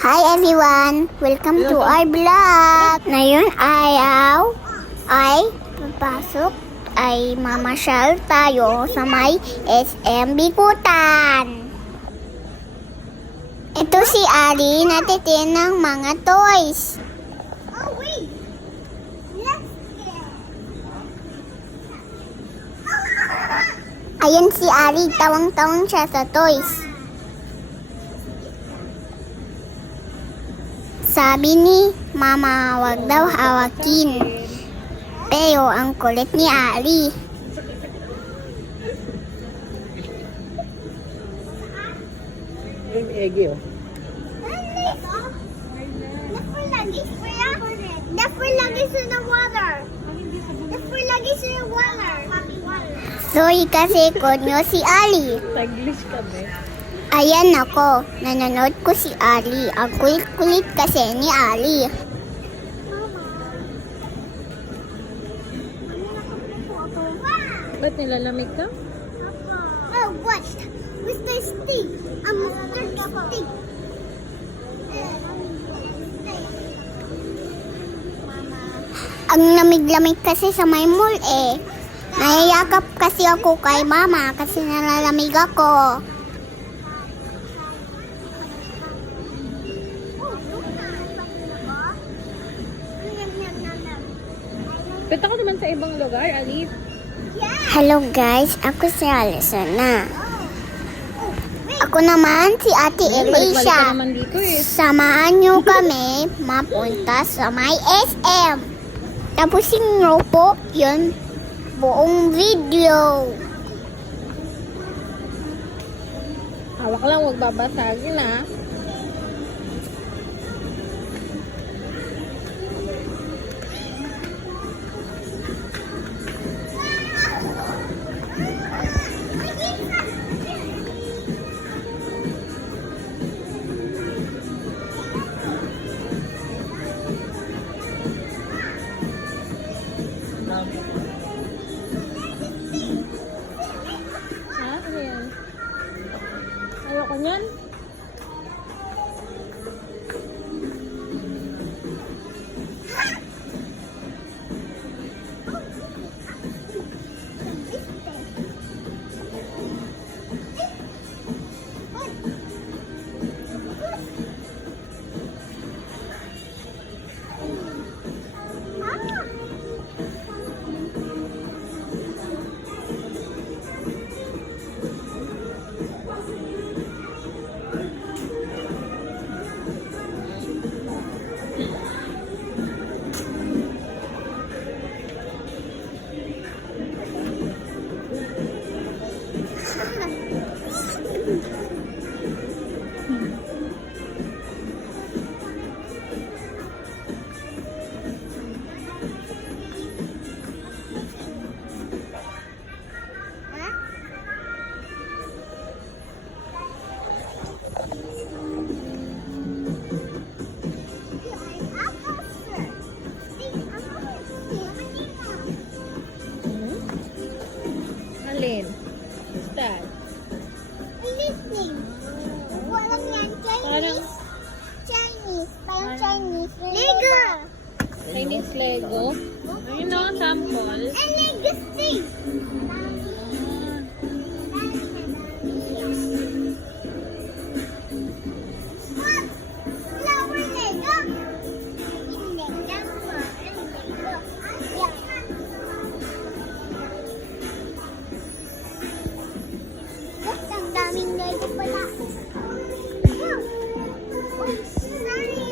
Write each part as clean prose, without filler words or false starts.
Hi everyone! Welcome to our vlog! Ngayon ay papasok ay mamasyal tayo sa may SM Bikutan. Ito si Ali natitin ng mga toys. Oh wait! Ayan si Ali, tawang-tawang siya sa toys. Sabi ni Mama, wag daw hawakin. Pero ang kulit ni Ali. Yung egg, oh. Lagis in the water. Lagis in the water. Sorry kasi konyo si Ali. Taglish kami. Ayan ako, nanonood ko si Ali. Ang kulit-kulit kasi ni Ali. Ba't nilalamig ka? Oh, what? Mr. Steve. I'm Mr. Steve. Ang lamig-lamig kasi sa may mall eh. Nayayakap kasi ako kay Mama kasi nalalamig ako. Punta ka naman sa ibang lugar, Ali. Hello guys, ako si Alisana. Ako naman si Ate Balik-balik Elisha. ka naman dito eh. Samahan nyo kami mapunta sa may SM. Tapusin nyo po yun buong video. Hawak lang, huwag babasagin ah. Ha? Ano yan? Ayoko niyan. Alin? Stan? Listening. Walang yan. Parang Chinese. Parang Chinese. Lego. Chinese Lego. Ayun o, sample. And Lego stick. What? Flower Lego? Ang daming Lego pala. Oh, sorry.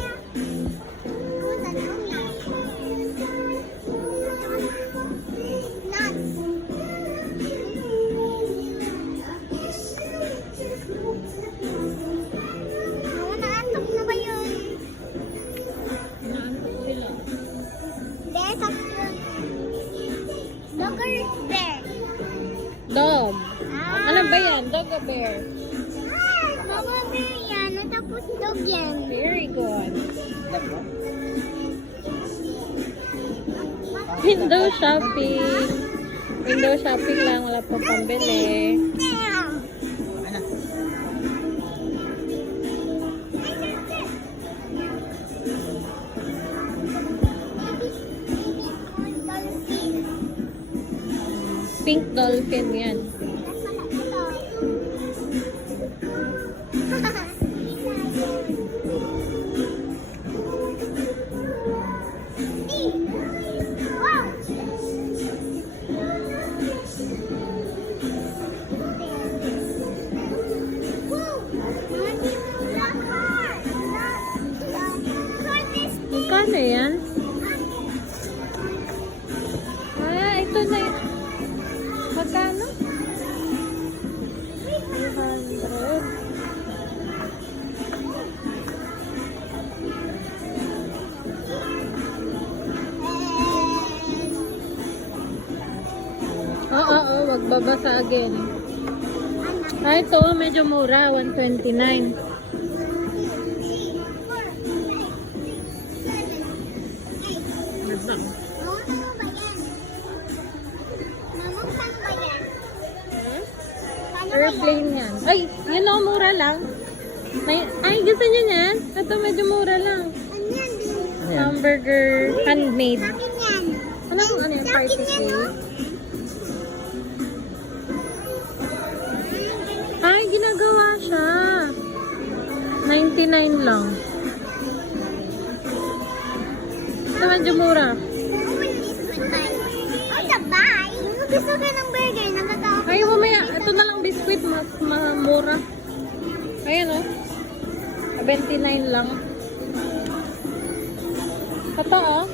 Naantok na ba yun? Naantok sila. Dogger bear. Dog. Ano ba yan? Dog o bear? Mama bear yan. Natapos dog yan. Very good. Window shopping. Window shopping lang. Wala pa pambili. Pink dolphin yan. Magkano yan? Ah, ito na yun. Magkano? 200. Oo, wag babasagin. Ah, ito, medyo mura. 129. Airplane yan. Ay, yun o, mura lang. Ay, gusto niyo yan? Ito, medyo mura lang. Hamburger, handmade. Ano yung party cake? Ay, ginagawa siya. 99 lang. Ito, medyo mura. Gusto ko ng burger, nagkakaw. Ay, mamaya, ito na lang biscuit, mas mura. Ayan o. 29 lang. Ito o.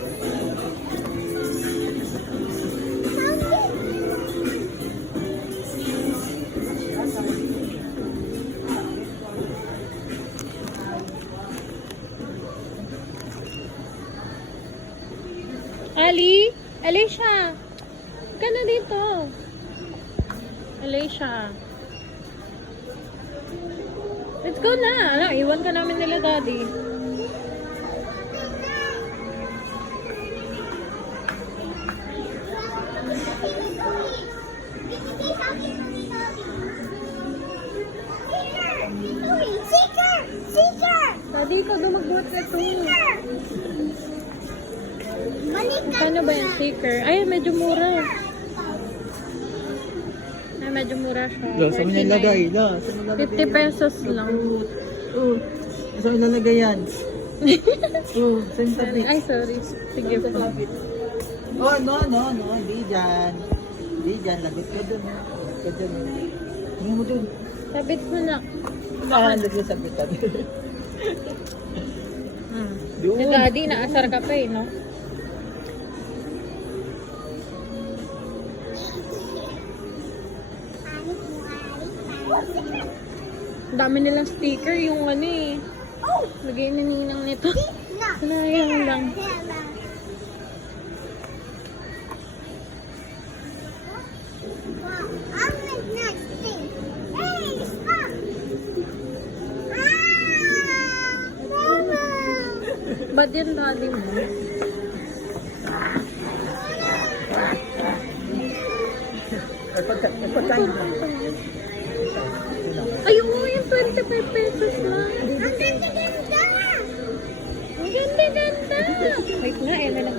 Alicia! Ka na dito. Alicia. Let's go na. Ano, iwan ka namin nila, Daddy. Daddy, ikaw daw magbuhat na ito. Kano ba yung sticker? Ay, medyo mura. Ay, medyo mura siya. Saan mo nilagay? 50 pesos lang. Oo. Saan mo nilagay yan? Oo, saan tabi? Ay, sorry. Sige po. Oh, no. Hindi dyan. Hindi dyan. Lagot ka dun. Lagot ka dun. Hindi mo dun. Sabit mo na. Nakahandag na sa tabi. Doon. Si Daddy, naasar ka pa eh, no? Ang dami nilang sticker, yung ano eh. Lagay na ninang nito. Sayang lang. Ba't yan, Daddy mo? Pagkain mo. Ay, oo, yung 25 pesos lang. Ang ganda-ganda! Ang ganda-ganda! Wait nga, eh, nalang.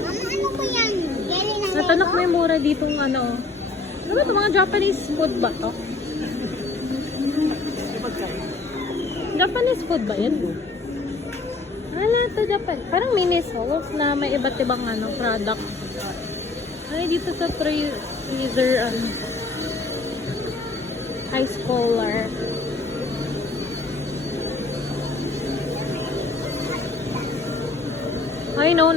Mama, ano ko yan? Jelly ng Natanok may mura ditong ano. Ano ba ito? Mga Japanese food ba to? Japanese food ba yan? Wala ito Japan. Parang Miniso na may iba't ibang ano, product. Ay, dito sa freezer, ano, ice cooler. Ay, no.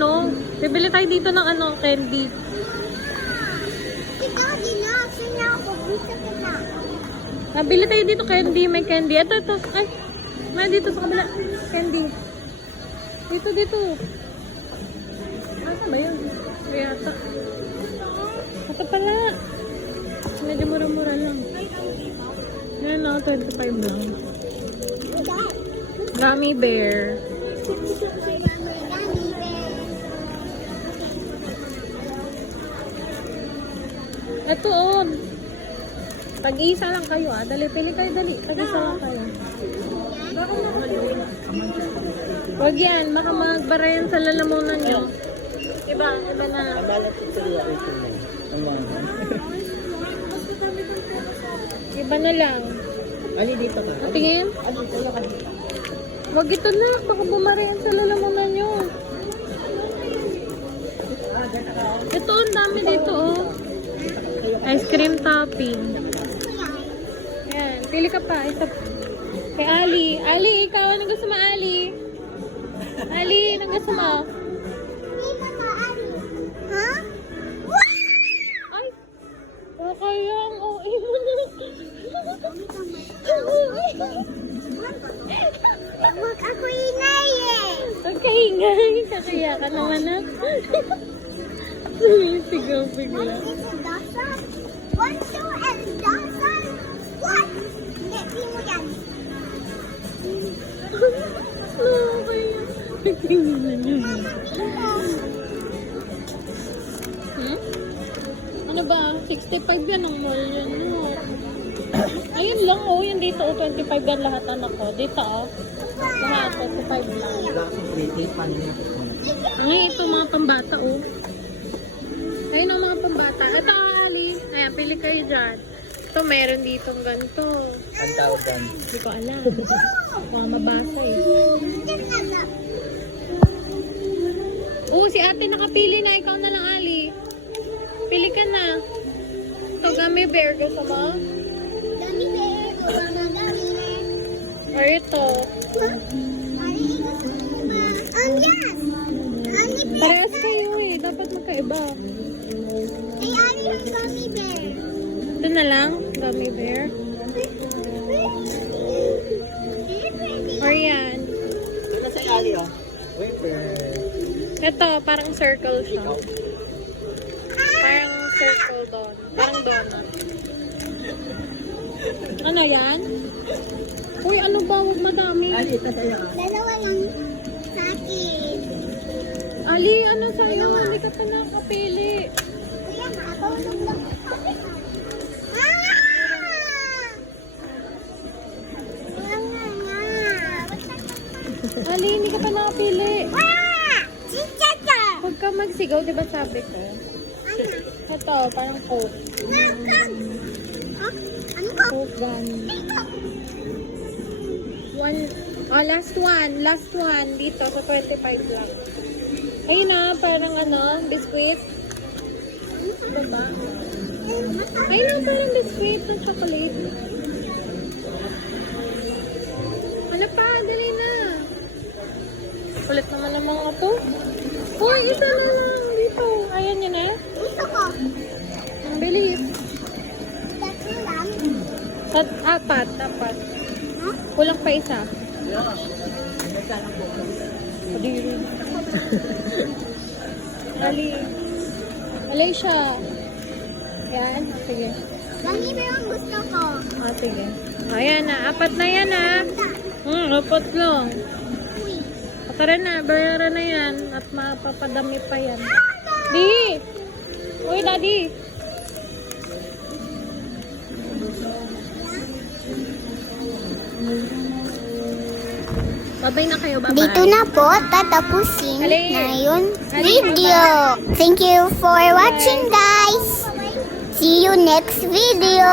Bibili tayo dito ng ano, candy. Ikaw din na. Sina ako. Gusto ko na. Nabili tayo dito candy. May candy. Ito. Ay, may dito sa kabila. Candy. Dito. Asa ba yun? Kaya ata. Ito pala. Medyo mura-mura lang. Yan na, 25 lang. Gummy bear. Ito on. Tag-isa lang kayo ah. Dali, pili kayo dali. Tag-isa lang kayo. Huwag yan. Baka magbara yan sa lalamunan nyo. Iba na. Iba na lang. Ali, dito ka. Tingin? Ali, tayo ka dito. Wag ito na. Baka bumarihan sa lalamunan nyo. Ito, ang dami dito, oh. Ice cream topping. Ayan. Pili ka pa. Isa. Kay Ali. Ali, ikaw. Anong gusto mo, Ali? Ali, anong gusto mo? Ha? Ay! Okay yan. Oh, mo na. Wag ako inay eh. Pagkaingay. Kakaya ka naman na. Sumisigaw bigla. One, two, and dozen. What? Hindi mo yan. Okay yan. Nagtinginan yun. Ano ba? 65 yan ang mall yan. No? Ayun lang, oh. Yung dito, oh. 25 yan lahat, anak ko. Dito, oh. Lahat, 25 lang. Wala kasing pretty. Paano niya? Ay, ito mga pambata, oh. Ayun ang mga pambata. Ito, Ali. Ayan, pili kayo dyan. Ito, meron ditong ganito. Ang tawag dyan. Hindi ko alam. Baka mabasa, eh. Oh, si ate nakapili na. Ikaw na lang, Ali. Pili ka na. Ito, gummy bear. Gusto mo? Gummy bear. Obama gummy bear. Or ito. Yes. Gummy bear. Parehas kayo, eh. Dapat magkaiba. Ay, ano yung gummy bear? Ito na lang, gummy bear. Or yan. Ano sa Ali, oh? Wafer. Ito, parang circle siya. Parang circle doon. Parang donut. Ano yan? Uy, ano ba? Huwag madami. Ali, ito sa'yo, ah. Dalawa lang sa akin. Ali, ano sa'yo? Hindi ka pa nakapili. Kuya, nakatulog lang ako. Ali, hindi ka pa nakapili. Chichacha! Huwag ka magsigaw, di ba sabi ko? Ito, parang Coke. Ano ko? Coke gun. Last one. Last one. Dito, sa 25 lang. Ayun na, parang ano, biscuit. Diba? Ayun na, parang biscuit na chocolate. Ano pa? Dali na. Kulit naman ng mga to. Uy, isa na lang dito. Ayan yun eh. Gusto ko. Ang bilis. Tatlo lang. Apat. Kulang pa isa. Kadiri. Ali siya. Yan. Sige. Gummy bear ang gusto ko. Sige. Ayan na. Apat na yan apat lang. Uy. Tara na. Bayaran na yan. At mapapadami pa yan. Di! Uy, daddy. Babay na kayo. Bye-bye. Dito na po tatapusin Ali. na yun Ali, video. Thank you for watching, guys. See you next video.